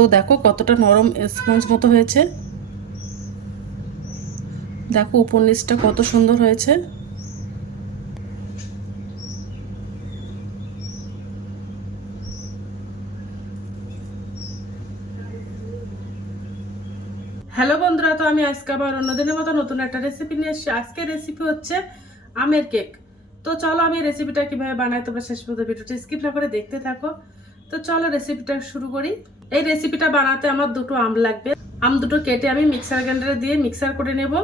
তো দেখো কতটা নরম স্পঞ্জ মতো হয়েছে। দেখো উপর নিচটা কত সুন্দর হয়েছে। হ্যালো বন্ধুরা, তো আমি আজকে আবার অন্যদিনের মতো নতুন একটা রেসিপি নিয়ে এসেছি। আজকের রেসিপি হচ্ছে আমের কেক। তো চলো আমি রেসিপিটা কিভাবে বানাই তোমরা শেষ পর্যন্ত ভিডিওটা স্কিপ না করে দেখতে থাকো। তো চলো রেসিপিটা শুরু করি। এই রেসিপিটা বানাতে আমার দুটো আম লাগবে। আম দুটো কেটে আমি মিক্সার গ্রাইন্ডারে দিয়ে মিক্সার করে নেব।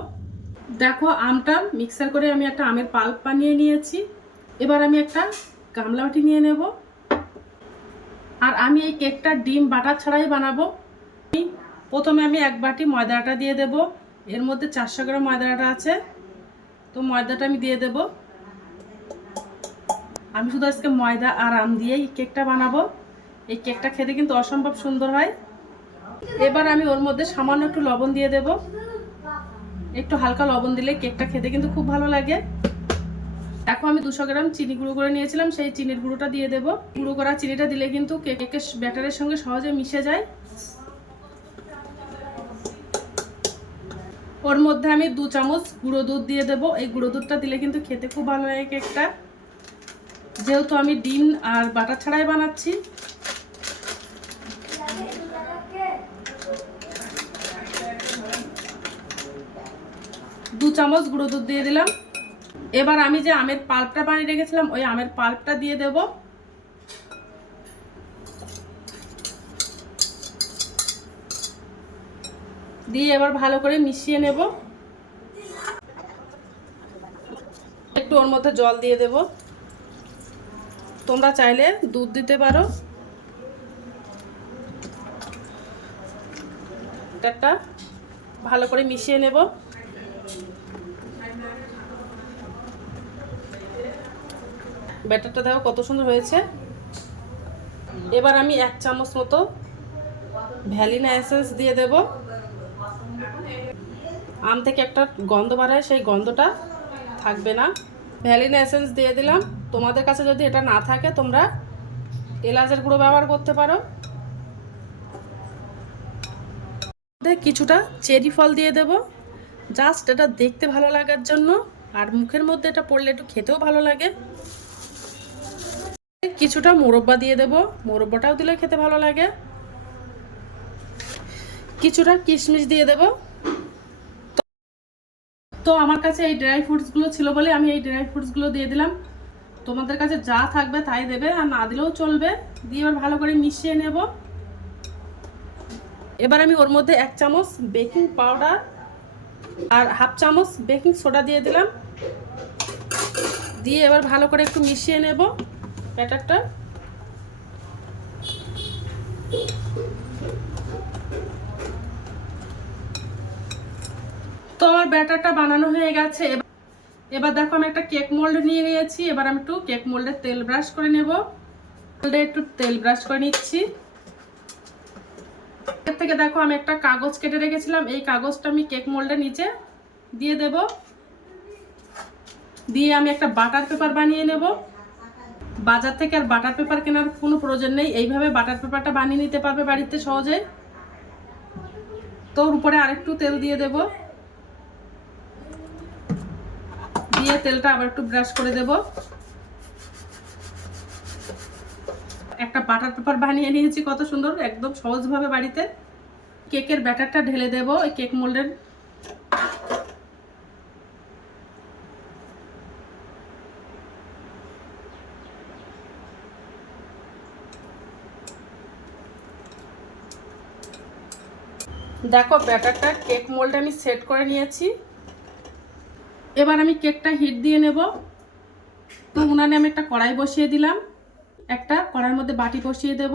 দেখো আমটা মিক্সার করে আমি একটা আমের পাল্প বানিয়ে নিয়েছি। এবার আমি একটা গামলা বাটি নিয়ে নেব। আর আমি এই কেকটা ডিম বাটার ছাড়াই বানাবো। প্রথমে আমি এক বাটি ময়দা আটা দিয়ে দেব। এর মধ্যে 400 গ্রাম ময়দা আটা আছে, তো ময়দাটা আমি দিয়ে দেব। আমি শুধু আজকে ময়দা আর আম দিয়েই কেকটা বানাবো। এই কেকটা খেতে কিন্তু অসম্ভব সুন্দর হয়। এবার আমি ওর মধ্যে সামান্য একটু লবণ দিয়ে দেব। একটু হালকা লবণ দিলে কেকটা খেতে কিন্তু খুব ভালো লাগে। দেখো আমি 200 গ্রাম চিনি গুঁড়ো করে নিয়েছিলাম, সেই চিনির গুঁড়োটা দিয়ে দেব। গুঁড়ো করা চিনিটা দিলে কিন্তু কেকের ব্যাটারের সঙ্গে সহজে মিশে যায়। ওর মধ্যে আমি 2 চামচ গুঁড়ো দুধ দিয়ে দেব। এই গুঁড়ো দুধটা দিলে কিন্তু খেতে খুব ভালো লাগে কেকটা, যেহেতু আমি ডিম আর বাটার ছাড়াই বানাচ্ছি। দু চামচ গুঁড়ো দুধ দিয়ে দিলাম। এবার আমি যে আমের পাল্পটা বানিয়ে রেখেছিলাম ওই আমের পাল্পটা দিয়ে দেব। দিয়ে এবার ভালো করে মিশিয়ে নেব। একটু ওর মধ্যে জল দিয়ে দেব। তোমরা চাইলে দুধ দিতে পারো। ব্যাটারটা ভালো করে মিশিয়ে নেব। ব্যাটারটা দেখো কত সুন্দর হয়েছে। এবার আমি 1 চামচ মতো ভ্যানিলা এসেন্স দিয়ে দেব। আম থেকে একটা গন্ধ বাড়ায়, সেই গন্ধটা থাকবে না। ভ্যানিলা এসেন্স দিয়ে দিলাম। তোমাদের কাছে যদি এটা না থাকে তোমরা এলাচের গুঁড়ো ব্যবহার করতে পারো। কিছুটা চেরি ফল দিয়ে দেব, জাস্ট এটা দেখতে ভালো লাগার জন্য, আর মুখের মধ্যে এটা পড়লে একটু খেতেও ভালো লাগে। কিছুটা মোরব্বা দিয়ে দেব, মোরব্বাটাও দিলে খেতে ভালো লাগে। কিছুটা কিশমিশ দিয়ে দেব। তো আমার কাছে এই ড্রাই ফ্রুটসগুলো ছিল বলে আমি এই ড্রাই ফ্রুটসগুলো দিয়ে দিলাম। তোমাদের কাছে যা থাকবে তাই দেবে, আর না দিলেও চলবে। দিয়ে এবার ভালো করে মিশিয়ে নেব। এবার আমি ওর মধ্যে 1 চামচ বেকিং পাউডার আর হাফ চামচ বেকিং সোডা দিয়ে দিলাম। দিয়ে এবার ভালো করে একটু মিশিয়ে নেব ব্যাটারটা। তো আমার ব্যাটারটা বানানো হয়ে গেছে। এবার দেখো আমি একটা কেক মোল্ড নিয়ে নিয়েছি। এবার আমি একটু কেক মোল্ডে তেল ব্রাশ করে নেব। মোল্ডে একটু তেল ব্রাশ করে নিচ্ছি। এর থেকে দেখো আমি একটা কাগজ কেটে রেখেছিলাম, এই কাগজটা আমি কেক মোল্ডের নিচে দিয়ে দেব। দিয়ে আমি একটা বাটার পেপার বানিয়ে নেব। বাজার থেকে আর বাটার পেপার কেনার কোনো প্রয়োজন নেই, এইভাবে বাটার পেপারটা বানিয়ে নিতে পারবে বাড়িতে সহজে। তো ওর উপরে আরেকটু তেল দিয়ে দেব। দিয়ে তেলটা আবার একটু ব্রাশ করে দেব। একটা বাটার পেপার বানিয়ে নিয়েছি, কত সুন্দর, একদম সহজভাবে বাড়িতে। কেকের ব্যাটারটা ঢেলে দেব এই কেক মোল্ডের। দেখো ব্যাটারটা কেক মোল্ডে আমি সেট করে নিয়েছি। এবার আমি কেকটা হিট দিয়ে নেব। তো উনানে আমি একটা কড়াই বসিয়ে দিলাম। একটা কড়াইয়ের মধ্যে বাটি বসিয়ে দেব।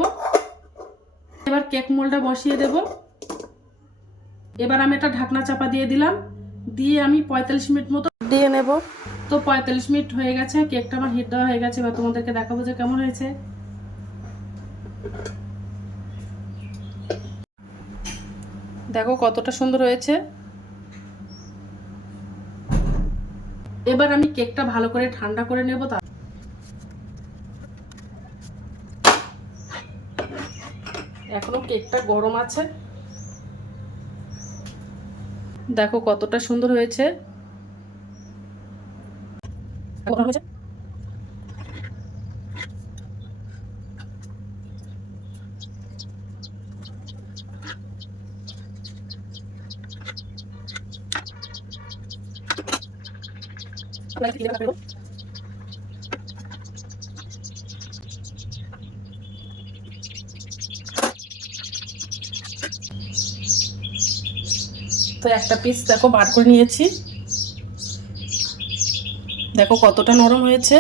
এবার কেক মোল্ডটা বসিয়ে দেব। এবার আমি একটা ঢাকনা চাপা দিয়ে দিলাম। দিয়ে আমি 45 মিনিট মতো দিয়ে নেব। তো 45 মিনিট হয়ে গেছে, কেকটা আমার হিট দেওয়া হয়ে গেছে। এবার তোমাদেরকে দেখাবো যে কেমন হয়েছে। দেখো কতটা সুন্দর হয়েছে। এবার আমি কেকটা ভালো করে ঠান্ডা করে নেব। এখনো কেকটা গরম আছে, দেখো কতটা সুন্দর হয়েছে। তো একটা পিস দেখো বার করে নিয়েছি, দেখো কতটা নরম হয়েছে।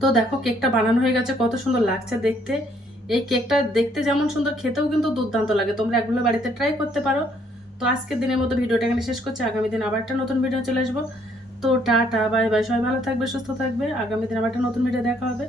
তো দেখো কেকটা বানানো হয়ে গেছে, কত সুন্দর লাগছে দেখতে। এই কেকটা দেখতে যেমন সুন্দর, খেতেও কিন্তু দুর্দান্ত লাগে। তোমরা একগুলো বাড়িতে ট্রাই করতে পারো। তো আজকের দিনের মতো ভিডিওটা এখানে শেষ করছি, আগামী দিন আবার একটা নতুন ভিডিও চলে আসবো। তো টাটা বাই বাই, সবাই ভালো থাকবে, সুস্থ থাকবে। আগামী দিন আবার একটা নতুন ভিডিও দেখা হবে।